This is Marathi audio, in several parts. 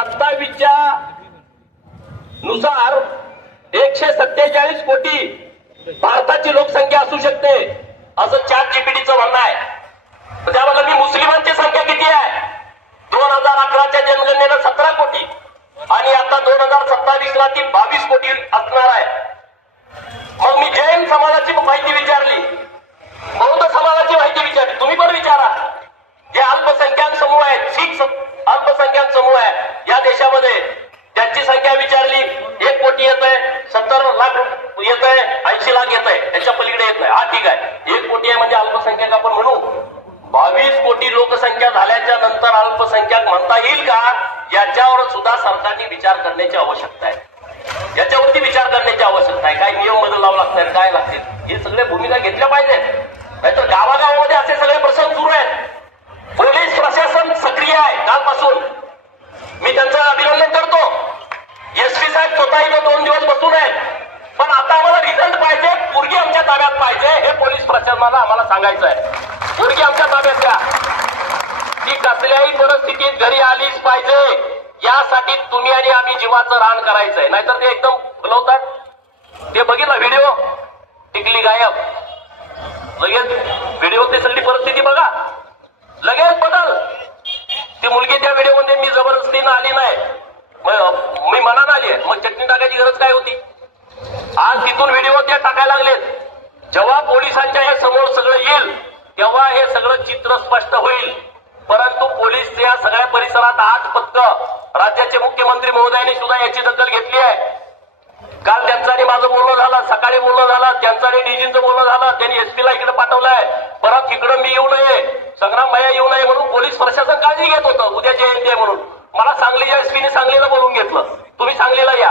27च्या नुसार 147 कोटी भारताची लोकसंख्या असू शकते असं ChatGPTचं म्हणणं आहे. त्यामध्ये मी मुस्लिमांची संख्या किती आहे? 2011च्या जनगणनेला 17 कोटी आणि आता 2027ला ती 22 कोटी असणार आहे. मग मी जैन समाजाची माहिती विचारली, बौद्ध समाजाची माहिती विचारली, तुम्ही पण विचारा. जे अल्पसंख्याक समूह आहेत, शीख अल्पसंख्याक समूह आहे या देशामध्ये, त्यांची संख्या विचारली. 1 कोटी येत आहे, 70 लाख येत आहे, 80 लाख येत आहे, याच्या पलीकडे येत नाही. हा ठीक आहे, 1 कोटी आहे म्हणजे अल्पसंख्याक आपण म्हणू. 22 कोटी लोकसंख्या झाल्याच्या नंतर अल्पसंख्याक म्हणता येईल का? याच्यावर सुद्धा सरकारने विचार करण्याची आवश्यकता आहे. याच्यावरती विचार करण्याची आवश्यकता आहे. काय नियम बदलावं लागतात, काय लागतील, हे सगळे भूमिका घेतल्या पाहिजेत. नाहीतर गावागावामध्ये असे सगळे प्रसंग सुरू आहेत. पोलीस प्रशासन सक्रिय आहे कालपासून, मी त्यांचं अभिनंदन करतो. SP साहेब स्वतः इथं 2 दिवस बसून आहेत. पण आता आम्हाला रिझल्ट पाहिजे, पोरगी आमच्या ताब्यात पाहिजे, हे पोलीस प्रशासनाला आम्हाला सांगायचं आहे. पोरगी आमच्या ताब्यात द्या, ती कसल्याही परिस्थितीत घरी आलीच पाहिजे. यासाठी तुम्ही आणि आम्ही जीवाचं रान करायचंय. नाहीतर ते एकदम बोलवतात. ते बघितलं व्हिडिओ, टिकली गायब, लगेच व्हिडिओ ते सगळी परिस्थिती बघा, लगेच बदल. ती मुलगी त्या व्हिडिओमध्ये मी जबरदस्तीनं आली नाही, मी मनानं आली आहे, मग चटणी टाकायची गरज काय होती? आज तिथून व्हिडिओ त्या टाकायला लागलेत. जेव्हा पोलिसांच्या हे समोर सगळं येईल तेव्हा हे सगळं चित्र स्पष्ट होईल. परंतु पोलीस या सगळ्या परिसरात आज फक्त राज्याचे मुख्यमंत्री महोदयांनी सुद्धा याची दखल घेतली आहे. काल त्यांचं आणि माझं बोलणं झालं, सकाळी बोलणं झालं, त्यांचं आणि डीजींचं बोलणं झालं. त्यांनी SP ला इकडे पाठवलंय. परत इकडं मी येऊ नये, संग्राम भैया येऊ नये म्हणून पोलीस प्रशासन काळजी घेत होतं. उद्या जयंती आहे म्हणून मला सांगलीच्या SP सांगलीला बोलून घेतलं, तुम्ही सांगलीला या.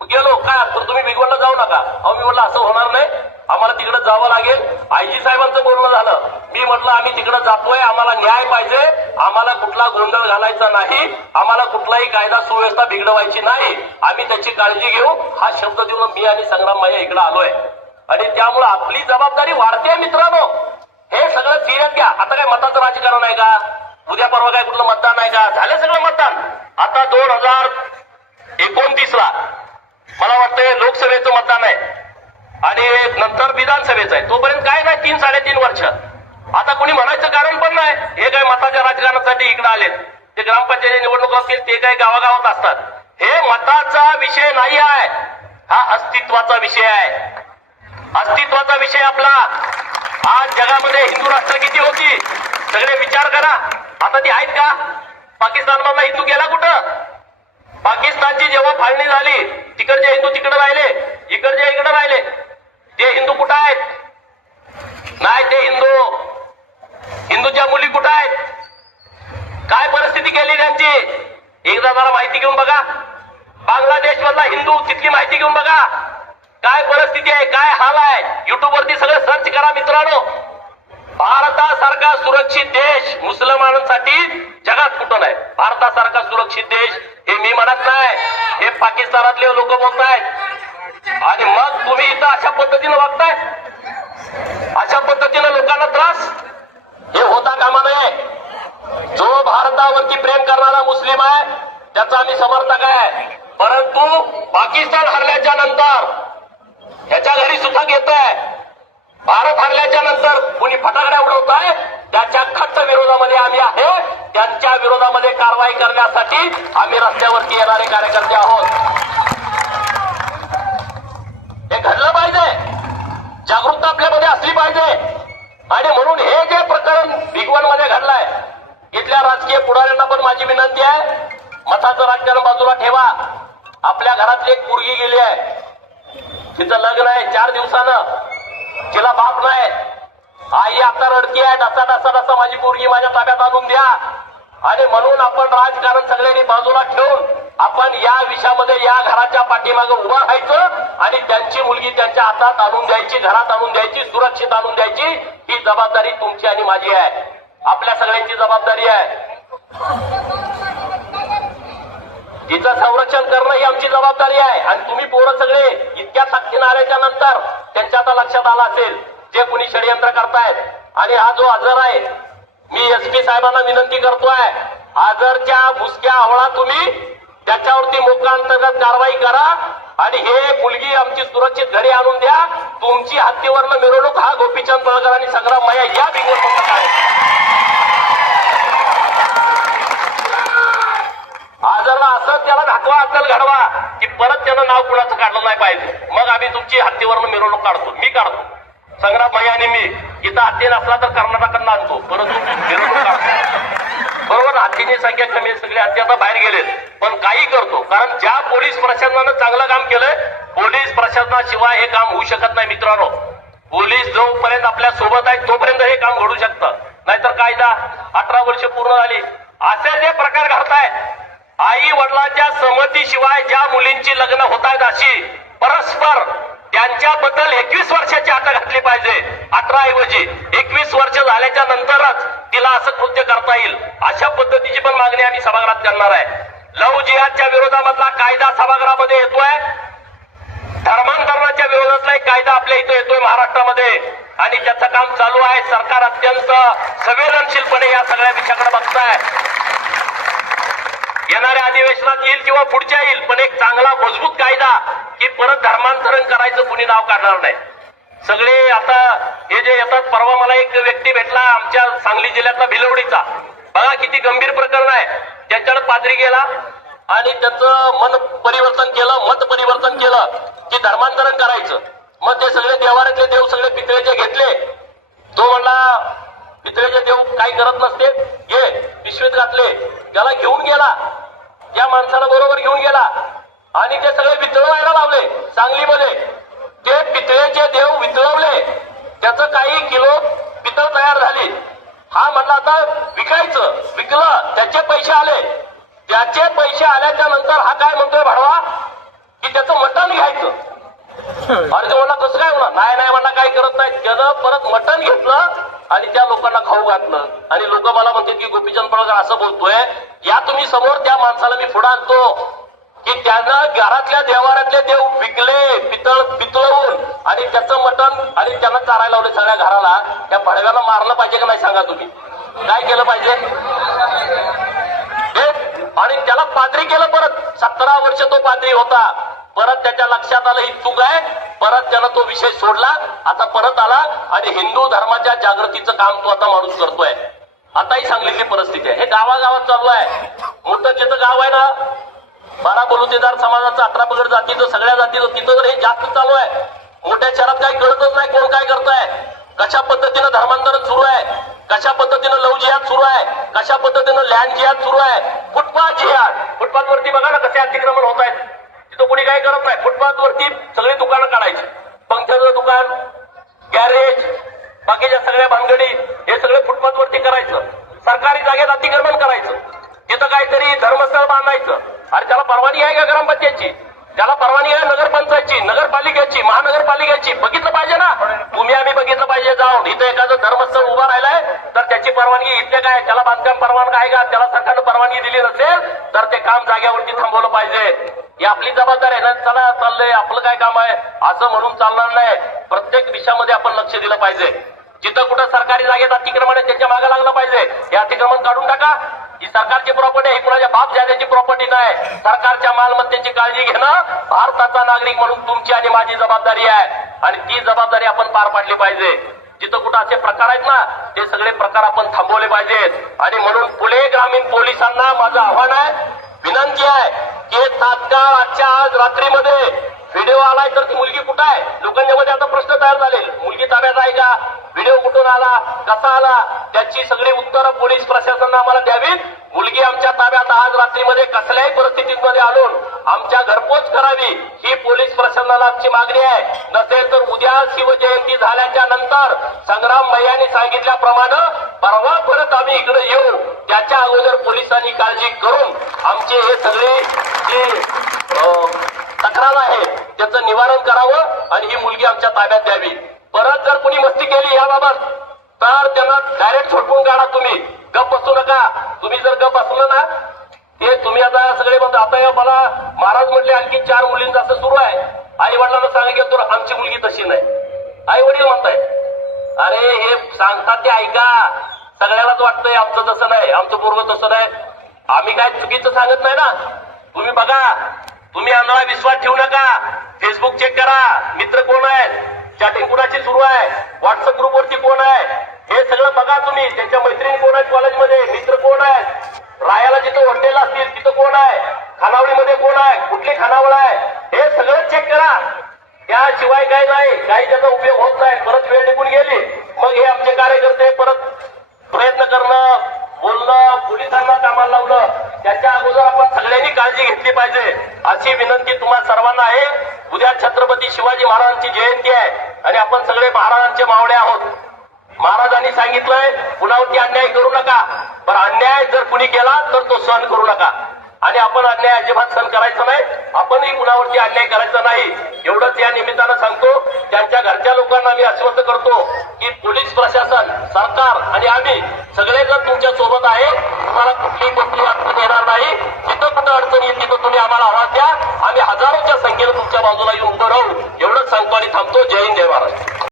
गेलो काय, पण तुम्ही बिगवडला जाऊ नका. अहो मी म्हटलं असं होणार नाही, आम्हाला तिकडे जावं लागेल. IG साहेबांचं बोलणं झालं, मी म्हटलं आम्ही तिकडे जातोय, आम्हाला न्याय पाहिजे, आम्हाला कुठला गोंधळ घालायचा नाही, आम्हाला कुठलाही कायदा सुव्यवस्था बिघडवायची नाही, आम्ही त्याची काळजी घेऊ. हा शब्द देऊन मी आणि संग्राम भैया इकडे आलोय. आणि त्यामुळे आपली जबाबदारी वाढते मित्रांनो. हे सगळं सिरियस घ्या. आता काय मताचं राजकारण आहे का? उद्या परवा काय कुठलं मतदान आहे का? झालं सगळं मतदान. आता 2029ला मला वाटतंय लोकसभेचं मतदान आहे आणि नंतर विधानसभेचं आहे. तोपर्यंत काय नाही, 3-3.5 वर्ष. आता कोणी म्हणायचं कारण पण नाही हे काय मताच्या राजकारणासाठी इकडे आलेत. ते ग्रामपंचायत निवडणूक असतील ते काय गावागावात असतात. हे मताचा विषय नाही आहे, हा अस्तित्वाचा विषय आहे. अस्तित्वाचा विषय आपला. आज जगामध्ये हिंदू राष्ट्र किती होती सगळे विचार करा. आता ती आहेत का? पाकिस्तानमधला हिंदू गेला कुठं? पाकिस्तानची जेव्हा फाळणी झाली तिकडचे हिंदू तिकडे राहिले, इकडचे इकडे राहिले. ते हिंदू कुठं आहेत? नाही, ते हिंदूच्या मुली कुठं आहेत? काय परिस्थिती केली त्यांची? एकदा जरा माहिती घेऊन बघा. बांगलादेश मधला हिंदू, तिथली माहिती घेऊन बघा. काय परिस्थिती आहे, काय हाल आहे. युट्यूब वरती सगळं सर्च करा मित्रांनो. भारतासारखा सुरक्षित देश मुसलमानांसाठी जगात कुठं नाही. भारतासारखा सुरक्षित देश हे मी म्हणत नाही, हे पाकिस्तानातले लोक बोलतायत. आणि मग तुम्ही इथं अशा पद्धतीनं वागताय, अशा पद्धतीनं लोकांना त्रास, हे होता कामा नये. जो भारतावरती प्रेम करणारा मुस्लिम आहे त्याचा आम्ही समर्थक आहे. परंतु पाकिस्तान हरल्याच्या नंतर ह्याच्या घरी सुद्धा घेत आहे. भारत हरल्याच्या नंतर कुणी फटाकड्या उडवत आहे, त्याच्या खट्ट विरोधामध्ये आम्ही आहे. त्यांच्या विरोधामध्ये कारवाई करण्यासाठी आम्ही रस्त्यावरती येणारे कार्यकर्ते आहोत. हे घडलं पाहिजे, जागरूकता आपल्यामध्ये असली पाहिजे. आणि म्हणून हे जे प्रकरण भिगवणमध्ये घडलंय, इथल्या राजकीय पुढाऱ्यांना पण माझी विनंती आहे, मताचं राजकारण बाजूला ठेवा. आपल्या घरातली एक पोरगी गेली आहे, तिचं लग्न आहे 4 दिवसानं, तिला बाप नाही, आई आता रडती आहे, डसा माझी पोरगी माझ्या ताब्यात आणून द्या. आणि म्हणून आपण राजकारण सगळ्यांनी बाजूला ठेवून आपण या विषयामध्ये या घराच्या पाठीमागे उभं राहायचं आणि त्यांची मुलगी त्यांच्या हातात आणून द्यायची, घरात आणून द्यायची, सुरक्षित आणून द्यायची. ही जबाबदारी तुमची आणि माझी आहे, आपल्या सगळ्यांची जबाबदारी आहे. तिचं संरक्षण करणं ही आमची जबाबदारी आहे. आणि तुम्ही पोरं सगळे इतक्या ताकदीने आल्याच्या नंतर त्यांच्या आता लक्षात आलं असेल जे कुणी षडयंत्र करतायत. आणि हा जो आजर आहे, मी SP साहेबांना विनंती करतोय, आजरच्या मुसक्या आवळा तुम्ही कारवाई करा आणि हे मुलगी आमची सुरक्षित घरी आणून द्या. तुमची हत्तीवरनं मिरवणूक हा गोपीचंद पळकर आणि संग्राम मया या बिंगवर आजरला असं त्याला दाखवा, अक्कल घडवा की परत त्यानं नाव कुणाचं काढलं नाही पाहिजे. मग आम्ही तुमची हत्तीवरनं मिरवणूक काढतो, मी काढतो, संग्राम भैया आणि मी. इथं हत्ती नसला तर कर्नाटकांना आणतो, परंतु मिरवणूक काढतो. बरोबर, हत्तीची संख्या कमी, सगळे हत्ती आता बाहेर गेलेत. पण काही करतो, कारण ज्या पोलीस प्रशासनानं चांगलं काम केलंय, पोलीस प्रशासनाशिवाय हे काम होऊ शकत नाही मित्रांनो. पोलीस जोपर्यंत आपल्या सोबत आहेत तोपर्यंत हे काम घडू शकतं. नाहीतर कायदा 18 वर्ष पूर्ण झाली असे जे प्रकार घडतायत, आई वडिलांच्या संमतीशिवाय ज्या मुलींची लग्न होत आहेत अशी परस्पर, त्यांच्याबद्दल 21 वर्षाची अटक घातली पाहिजे. 18 ऐवजी 21 वर्ष झाल्याच्या नंतरच तिला असं कृत्य करता येईल. अशा पद्धतीची पण मागणी आम्ही सभागृहात करणार आहे. लव्ह जिहादच्या विरोधामधला कायदा सभागृहामध्ये येतोय, धर्मांतरणाच्या विरोधातला एक कायदा आपल्या इथं येतोय महाराष्ट्रामध्ये आणि त्याचं काम चालू आहे. सरकार अत्यंत संवेदनशीलपणे या सगळ्या विषयाकडे बघताय. येणाऱ्या अधिवेशनात येईल किंवा पुढच्या येईल, पण एक चांगला मजबूत कायदा की परत धर्मांतरण करायचं कुणी नाव काढणार नाही. सगळे आता हे जे येतात, परवा मला एक व्यक्ती भेटला आमच्या सांगली जिल्ह्यातला भिलवडीचा, बघा किती गंभीर प्रकरण आहे. त्याच्याकडे पादरी गेला आणि त्याचं मन परिवर्तन केलं, मत परिवर्तन केलं की धर्मांतरण करायचं. मग ते सगळे देवाऱ्यातले देव सगळे पितळेचे घेतले. तो म्हणला पितळेचे देव काही करत नसते, हे पिशवीत घातले, त्याला घेऊन गेला, त्या माणसाला बरोबर घेऊन गेला आणि ते सगळे वितळवायला लावले सांगलीमध्ये. ते पितळेचे देव वितळवले, त्याचं काही किलो पितळ तयार झाली. हा म्हणला आता विकायचं, विकलं, त्याचे पैसे आले. त्याचे पैसे आल्याच्या नंतर हा काय म्हणतोय भाडवा की त्याचं मटण घ्यायचं. अरे तो म्हणला कसं काय होणार, नाही नाही म्हणला काही करत नाही. त्यानं परत मटण घेतलं आणि त्या लोकांना खाऊ घातलं आणि लोक मला म्हणतात की गोपीचंद पळकर असं बोलतोय. या तुम्ही समोर त्या माणसाला मी पुढे आणतो की त्यानं घरातल्या देवाऱ्यातले देव विकले, पितळवून आणि त्याचं मटण आणि त्यांना चारायला लावले सगळ्या घराला. त्या भडव्याला मारलं पाहिजे का नाही सांगा तुम्ही, काय केलं पाहिजे. आणि त्याला पाद्री केलं परत. 17 वर्ष तो पाद्री होता. परत त्याच्या लक्षात आलं ही चूक आहे, परत त्यानं तो विषय सोडला. आता परत आला आणि हिंदू धर्माच्या जागृतीचं काम तो आता माणूस करतोय. आताही सांगलीची परिस्थिती आहे, हे गावागावात चालू आहे. मोठं जिथं गाव आहे ना, 12 बलुतेदार समाजाचं, 18 पगड जातीचं, सगळ्या जातीचं, तिथं तर हे जास्त चालू आहे. मोठ्या शहरात काही कळतच नाही कोण काय करताय, कशा पद्धतीनं धर्मांतरण सुरू आहे, कशा पद्धतीनं लव जिहाद सुरू आहे, कशा पद्धतीनं लँड जिहाद सुरू आहे, फुटपाथ जिहाद. फुटपाथ वरती बघा ना कसे अतिक्रमण होत आहेत. तिथं कुणी काही करत नाही. फुटपाथ वरती सगळी दुकानं काढायची, पंक्चरचं दुकान, गॅरेज, बाकीच्या सगळ्या भानगडी, हे सगळे फुटपाथ वरती करायचं. सरकारी जागेत अतिक्रमण करायचं, तिथं काहीतरी धर्मस्थळ बांधायचं. अरे त्याला परवानगी आहे का ग्रामपंचायतची, त्याला परवानगी आहे नगरपंचायतची, नगरपालिकेची, महानगरपालिकेची. बघितलं पाहिजे ना तुम्ही, आम्ही बघितलं पाहिजे जाऊन. इथं एखादं धर्मस्थळ उभा राहिलाय तर त्याची परवानगी इथे काय, त्याला बांधकाम परवानगी आहे का, त्याला सरकारनं परवानगी दिली नसेल तर ते काम जागेवरती थांबवलं पाहिजे. ही आपली जबाबदारी आहे ना. चला चाललंय आपलं काय काम आहे असं म्हणून चालणार नाही. प्रत्येक विषयामध्ये आपण लक्ष दिलं पाहिजे. जिथं कुठं सरकारी जागेत अतिक्रमण आहे त्याच्या मागे लागलं पाहिजे. हे अतिक्रमण काढून टाका. ही सरकारची प्रॉपर्टी आहे, ही कुणाच्या बाप जाण्याची प्रॉपर्टी नाही. सरकारच्या मालमत्तेची काळजी घेणं भारताचा नागरिक म्हणून तुमची आणि माझी जबाबदारी आहे आणि ती जबाबदारी आपण पार पाडली पाहिजे. जिथं कुठं असे प्रकार आहेत ना, ते सगळे प्रकार आपण थांबवले पाहिजेत. आणि म्हणून पुणे ग्रामीण पोलिसांना माझं आव्हान आहे, विनंती आहे की तात्काळ आजच्या आज रात्रीमध्ये व्हिडिओ आलाय तर ती मुलगी कुठं आहे. लोकांच्या मध्ये आता प्रश्न तयार झाले, मुलगी ताब्यात आहे का, व्हिडिओ कुठून आला, कसा आला, त्याची सगळी उत्तरं पोलीस प्रशासनानं आम्हाला द्यावीत. मुलगी आमच्या ताब्यात आज रात्रीमध्ये कसल्याही परिस्थितीमध्ये आणून आमच्या घरपोच करावी ही पोलीस प्रशासनाला आमची मागणी आहे. नसेल तर उद्या शिवजयंती झाल्याच्या नंतर संग्राम भैयांनी सांगितल्याप्रमाणे परवा परत आम्ही इकडे येऊ. त्याच्या अगोदर पोलिसांनी काळजी करून आमचे हे सगळे जे तक्रार आहे त्याचं निवारण करावं आणि ही मुलगी आमच्या ताब्यात द्यावी. परत जर कोणी मस्ती केली याबाबत तर त्यांना डायरेक्ट झोडपून काढा. तुम्ही गप बसू नका. तुम्ही जर गप बसलं ना, ते तुम्ही आता सगळे म्हणता. आता मला महाराज म्हटले आणखी 4 मुलींचं असं सुरू आहे. आई वडिलांना सांगितलं तर आमची मुलगी तशी नाही. आई वडील म्हणताय, अरे हे सांगतात ते ऐका. सगळ्यालाच वाटतंय आमचं तसं नाही, आमचं पूर्व तसं नाही. आम्ही काय चुकीचं सांगत नाही ना. तुम्ही बघा तुम्ही आम्हाला विश्वास ठेवू नका. फेसबुक चेक करा, मित्र कोण आहेत, चॅटिंग कुणाची सुरू आहे, व्हॉट्सअप ग्रुपवरती कोण आहे, हे सगळं बघा तुम्ही. त्यांच्या मैत्रिणी कोण आहेत कॉलेजमध्ये, मित्र कोण आहेत, राहायला जिथं हॉटेल असतील तिथं कोण आहे, खानावळीमध्ये कोण आहे, कुठली खानावळ आहे, हे सगळं चेक करा. त्याशिवाय काय नाही, काही त्याचा उपयोग होत नाही. परत वेळ निघून गेली, मग हे आमचे कार्यकर्ते परत प्रयत्न करणं, बोलणं, पोलिसांना कामाला लावलं. त्याच्या अगोदर आपण सगळ्यांनी काळजी घेतली पाहिजे अशी विनंती तुम्हा सर्वांना आहे. उद्या छत्रपती शिवाजी महाराजांची जयंती आहे आणि आपण सगळे महाराजांचे मावळे आहोत. महाराजांनी सांगितलंय कुणावरती अन्याय करू नका, पण अन्याय जर कुणी केला तर तो सहन करू नका. आणि आपण अन्याय अजिबात सहन करायचं नाही, आपणही कुणावरती अन्याय करायचा नाही. एवढंच या निमित्तानं सांगतो. त्यांच्या घरच्या लोकांना मी आश्वस्त करतो की पोलीस प्रशासन, सरकार आणि आम्ही सगळेजण तुमच्या सोबत आहे. तुम्हाला कुठलीही गोष्टी अडचण येणार नाही. जिथं कुठं अडचण येईल तिथं तुम्ही आम्हाला आवाज द्या. आम्ही हजारोच्या संख्येनं तुमच्या बाजूला